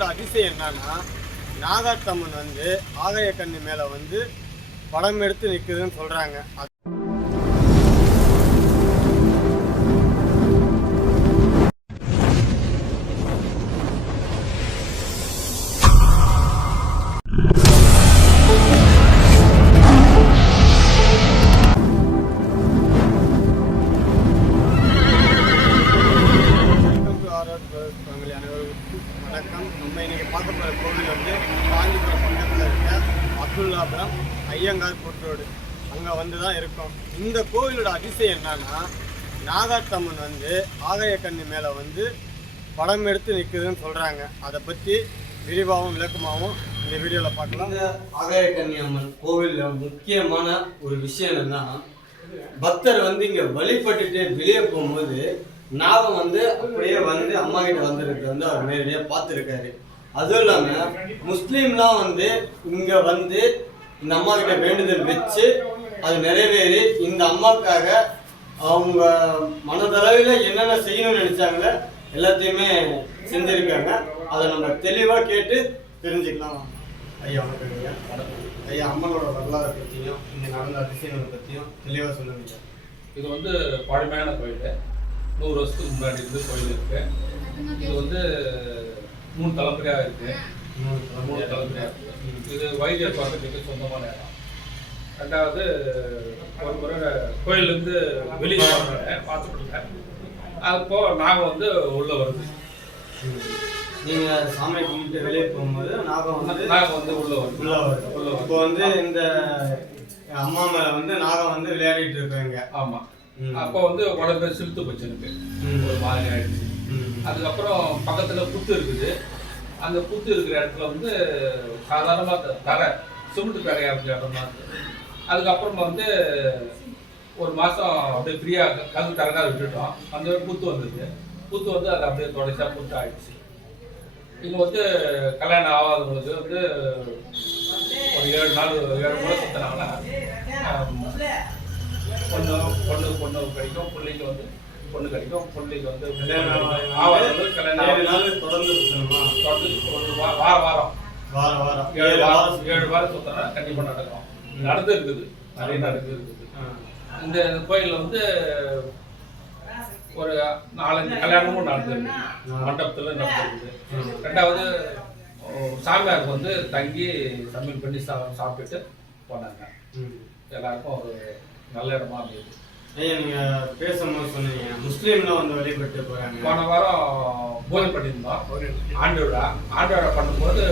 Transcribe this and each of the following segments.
கோவிலோட அதிசயம் என்னன்னா நாகாத்தம்மன் வந்து ஆகாய கண்ணு மேலே வந்து படம் எடுத்து நிற்குதுன்னு சொல்கிறாங்க இருக்கோம் இந்த கோவிலோட அதிசயம் என்னன்னா நாகாத்தம்மன் வந்து ஆகாய கண்ணி மேலே வந்து படம் எடுத்து நிற்குதுன்னு சொல்கிறாங்க அதை பற்றி விரிவாகவும் விளக்கமாகவும் இந்த வீடியோவில் பார்க்கலாம். இந்த ஆகாய கன்னி அம்மன் கோவிலில் முக்கியமான ஒரு விஷயம் என்னன்னா பக்தர் வந்து இங்க வழிபட்டுட்டு வெளியே போகும்போது நாகம் வந்து அப்படியே வந்து அம்மா கிட்ட வந்துருக்கு வந்து அவர் நேரடியாக பார்த்துருக்காரு. அதுவும் இல்லாமல் முஸ்லீம்லாம் வந்து இங்கே வந்து இந்த அம்மா கிட்ட வேண்டுதல் வச்சு அது நிறைவேறி இந்த அம்மாக்காக அவங்க மனதளவில் என்னென்ன செய்யணும்னு நினைச்சாங்களோ எல்லாத்தையுமே செஞ்சிருக்காங்க. அதை நம்ம தெளிவா கேட்டு தெரிஞ்சுக்கலாம். ஐயா வணக்கம் ஐயா. அம்மனோட வரலாறை பற்றியும் இங்க நடந்த அதிசயங்களை பற்றியும் தெளிவாக சொல்லுங்க. இது வந்து பழமையான கோயில். நூறு வருஷத்துக்கு முன்னாடி இருந்து கோயில் இருக்கு. இது வந்து மூணு தலைமுறையாக இருக்கு. மூணு தலைமுறையாக இருக்கு. இது வைத்தியர் பார்க்கறதுக்கு சொந்தமான இடம். ரெண்டாவது ஒரு முறை கோயிலேருந்து வெளியே போனேன் பார்த்துட்டு அப்போ நாங்கள் வந்து உள்ள வருது. நீங்க சாமி கும்பிட்டு வெளியே போகும்போது நாகம் வந்து நாங்கள் வந்து உள்ள வருது. உள்ள வருது. உள்ள இப்போ வந்து இந்த அம்மா மேல வந்து நாகம் வந்து விளையாடிட்டு இருக்காங்க. ஆமாம். அப்போ வந்து உடம்பு சிலுத்து போச்சு எனக்கு. ஒரு மாதிரி ஆயிடுச்சு. அதுக்கப்புறம் பக்கத்துல புத்து இருக்குது. அந்த புத்து இருக்கிற இடத்துல வந்து சாதாரணமா த- தரை சிமெண்ட் தரையா இருக்கிற இடம். அதுக்கப்புறமா வந்து ஒரு மாசம் அப்படியே ஃப்ரீயா கல் தரங்கா விட்டுட்டோம். அந்த புத்து வந்தது. புத்து வந்து அது அப்படியே தொடச்சா புத்து ஆயிடுச்சு இங்க வந்து கல்யாணம் ஆகாதவங்களுக்கு வந்து ஒரு ஏழு நாள் ஏழு முறை சுத்தினாங்கன்னா பொண்ணு பொண்ணு பொண்ணு கிடைக்கும் பிள்ளைக்கு வந்து பொண்ணு கிடைக்கும் பிள்ளைக்கு வந்து கல்யாணம் ஆகாதவங்களுக்கு கல்யாணம் ஏழு. நாள் தொடர்ந்து தொடர்ந்து ஒரு வா- வாரம். வாரம் வாரம். ஏழு வாரம் ஏழு வாரம் சுத்தினா கண்டிப்பா நடக்கும். நடந்து இருக்குது நிறைய நடந்து இருக்குது. இந்த கோயில்ல வந்து ஒரு நாலஞ்சு கல்யாணமும் நடந்திருக்கு. மண்டபத்துல நடந்திருக்குது. ரெண்டாவது சாமியாருக்கு வந்து தங்கி சமையல் பண்ணி சா சாப்பிட்டுட்டு போனாங்க. ம். எல்லாருக்கும் ஒரு நல்ல இடமா அமையுது. ஐயா நீங்க பேசும்போது சொன்னீங்க. முஸ்லீம்லாம் வந்து வழிபட்டு போன வாரம் பூஜை பண்ணியிருந்தோம். ஆண்டு விழா. ஆண்டு விழா பண்ணும்போது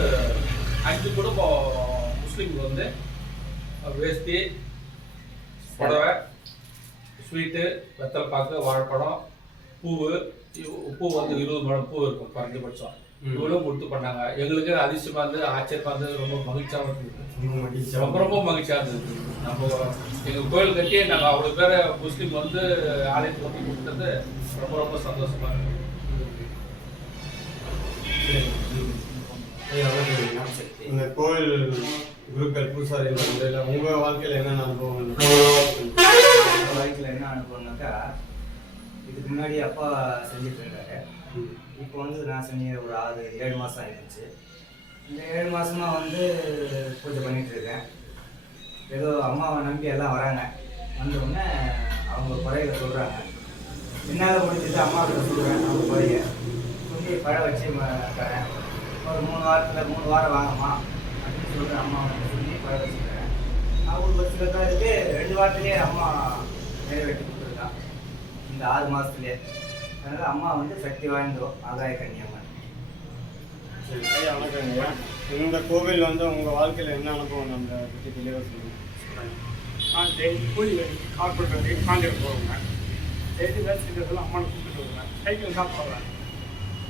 அஞ்சு குடும்பம் முஸ்லீம் வந்து வேஷ்டி புடவை ஸ்வீட்டு வெத்தலை பாக்கு வாழைப்பழம் பூவு. இ- பூ வந்து இருபது மணி பூ இருக்கும் குறைஞ்சபட்சம். இவ்வளோ கொடுத்து பண்ணாங்க. எங்களுக்கு அதிசயமா இருந்து ஆச்சரியமா இருந்து ரொம்ப மகிழ்ச்சியாகவும் இருந்தது. ரொம்ப ரொம்ப மகிழ்ச்சியாக இருந்தது. நம்ம எங்கள் கோயில் கட்டி நாங்கள் அவ்வளோ பேரை முஸ்லீம் வந்து ஆலயத்துக்கு வந்து கொடுத்தது ரொம்ப ரொம்ப சந்தோஷமா இருக்கு ஐயா, வணக்கம் ஐயா. இந்த கோயில் குருக்கள் பூசாரி இந்த முறையில உங்க வாழ்க்கையில என்னென்ன அனுபவம் என் வாழ்க்கையில் என்ன அனுபவம்னாக்கா இதுக்கு முன்னாடி அப்பா செஞ்சுட்டு இருந்தாரு இப்போ வந்து நான் செஞ்சு ஒரு ஆறு ஏழு மாதம் ஆயிடுச்சு. இந்த ஏழு மாசமா வந்து பூஜை பண்ணிட்டு இருக்கேன். ஏதோ அம்மாவை நம்பி எல்லாம் வராங்க. வந்த உடனே அவங்க குறைகளை சொல்கிறாங்க என்னால் முடிஞ்சது அம்மா கிட்ட சொல்கிறேன் அவங்க குறைய. சொல்லி பழம் வச்சு தரேன். ஒரு மூணு வாரத்தில் மூணு வாரம் வாங்கம்மா. சொல்லிட்டு அம்மா வந்து சொல்லி பழம் வச்சுக்கிறேன் அவங்க ஒரு சில பேருக்கு ரெண்டு வாரத்திலேயே அம்மா நிறைவேற்றி கொடுத்துருக்கான் இந்த ஆறு மாதத்துலேயே அதனால் அம்மா வந்து சக்தி வாய்ந்தோ ஆகாய கன்னியம்மன் சரி, ஐயா. இந்த கோவில் வந்து உங்க வாழ்க்கையில என்ன அனுபவம் நம்ம பத்தி தெளிவா சொல்லுங்க. நான் டெய்லி கூலி கார்பரேட் வேலைக்கு காஞ்சிட்டு போவேங்க டெய்லி வேலை செஞ்சதெல்லாம் அம்மாவை கூப்பிட்டு வருவேன் சைக்கிள் தான் போவேன்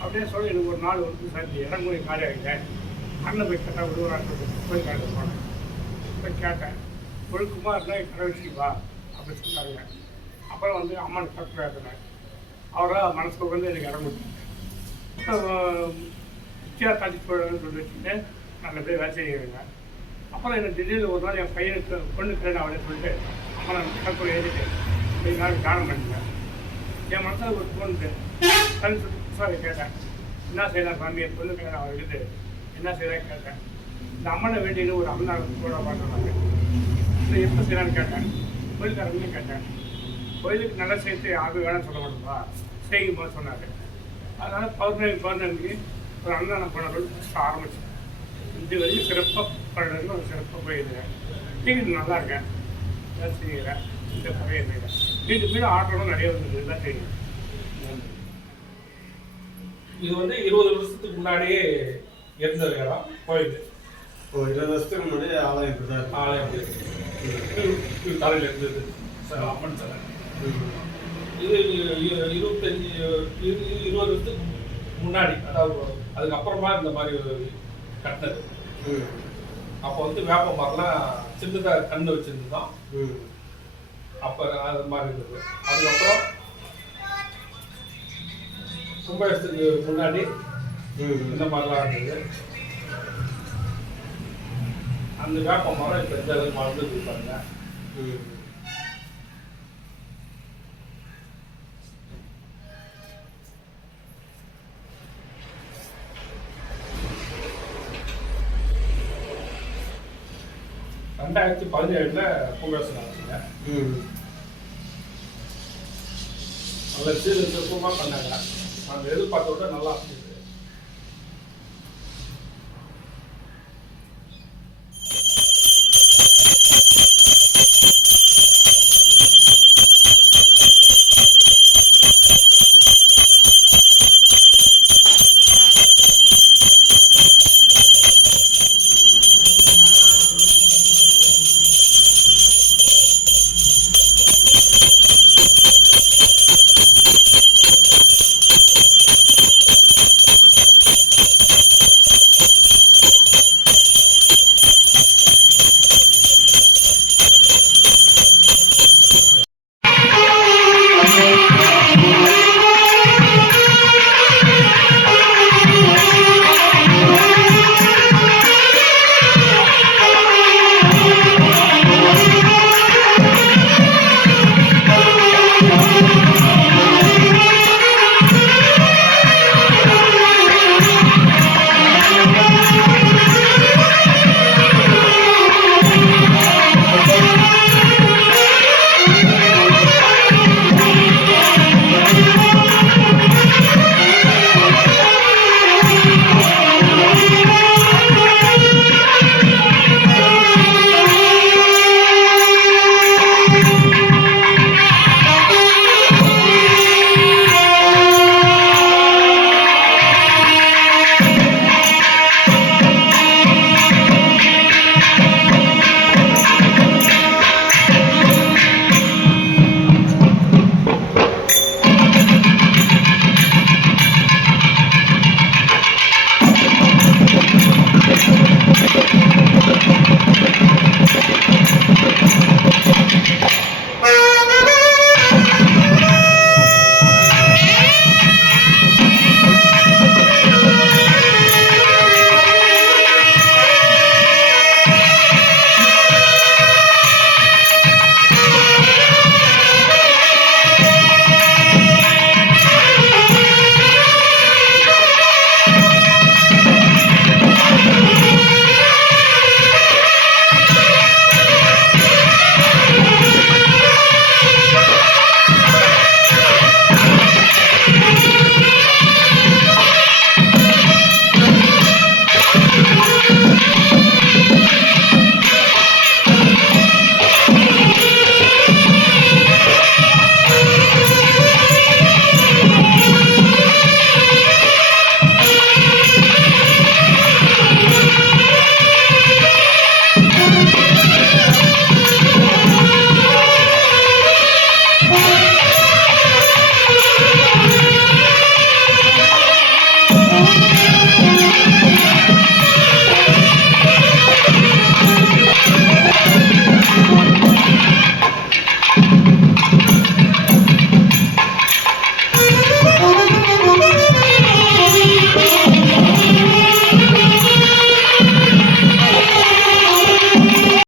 அப்படியே சொல்லி எனக்கு ஒரு நாள் வந்து சார் இடங்கூலி காலி ஆகிங்க அண்ணன் போய் கேட்டால் விடுவாரான்னு போய் கேட்டு போனேன் போய் கேட்டேன். ஒழுக்குமா இருந்தால் கடை வச்சுக்கு வா. சொன்னாங்க அப்புறம் வந்து அம்மன் கரெக்டாக இருக்கிறேன் அவராக மனசுக்கு வந்து எனக்கு இடம் கொடுத்தாங்க நிச்சயா காட்சி போயிடணும்னு சொல்லி வச்சுட்டு நல்லபடியாக வேலை செய்யுங்க அப்புறம் எனக்கு திடீர்னு ஒரு நாள் என் பையனுக்கு பொண்ணு கல்யாணம் அவளே சொல்லிட்டு அம்மா நான் கற்கூட ஏறிட்டு கொஞ்ச நாள் தானம் பண்ணிட்டேன். என் மனசில் ஒரு தோணுது. கல் சொல்லி கேட்டேன். என்ன செய்யலாம் சாமி? என் பொண்ணுக்கு நான் இருக்குது என்ன செய்யலாம் கேட்டேன் இந்த அம்மனை வேண்டின்னு ஒரு அம்மனை கூட பாடுறாங்க இல்லை எப்போ செய்யலான்னு கேட்டேன் கோயிலுக்காரங்கன்னு கேட்டேன் கோயிலுக்கு நல்லா சேர்த்து ஆக வேணாம் சொல்ல மாட்டோம்பா செய்யுமா சொன்னாங்க அதனால் பௌர்ணமி பௌர்ணமிக்கு ஒரு அன்னதானம் பண்ணுறது ஃபஸ்ட்டு ஆரம்பிச்சேன் இது வரைக்கும் சிறப்பாக பண்ணுறதுக்கு ஒரு சிறப்பாக போயிருக்கேன் நீங்கள் நல்லா இருக்கேன். நல்லா செய்கிறேன் இந்த கதையை செய்கிறேன் மீண்டும் மீண்டும் ஆர்டரும் நிறைய வந்தது எல்லாம் செய்கிறேன் இது வந்து இருபது வருஷத்துக்கு முன்னாடியே இருந்த இடம் கோயில் இப்போ இருபது வருஷத்துக்கு முன்னாடி ஆலயம் இப்படி தான் இருக்கும் ஆலயம் இது தலையில் இருந்தது. சார் அம்மன் சிலை இது இருபத்தஞ்சி இரு- இருபது வருஷத்துக்கு முன்னாடி அதாவது அதுக்கப்புறமா இந்த மாதிரி கட்டினது. அப்போ வந்து வேப்ப மரம்லாம் சின்னதாக கண்ணு வச்சுருந்தோம். அப்போ அது மாதிரி இருந்தது. அதுக்கப்புறம் கும்பாபிஷத்துக்கு முன்னாடி. இந்த மாதிரிலாம் இருந்தது அந்த வேப்ப மரம் இப்போ எந்த அளவுக்கு வளர்ந்து பாருங்க ம். ரெண்டாயிரத்தி பதினேழுல கும்பாபிஷேகம் ஆச்சுங்க ம். நல்ல சீர் திருப்பமாக பண்ணாங்க நாங்கள் எதிர்பார்த்த விட நல்லா